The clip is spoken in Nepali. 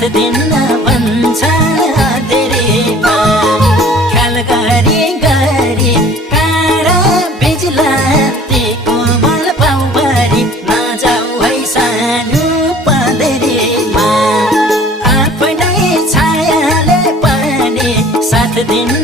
साथ दिन भन्छ धेरैमा ख्याल गरी गरी काँडा बिजुलाती कोमल पाउभरि नजाऊ है सानो पँधेरीमा आफ्नै छायाले पनि साथ दिन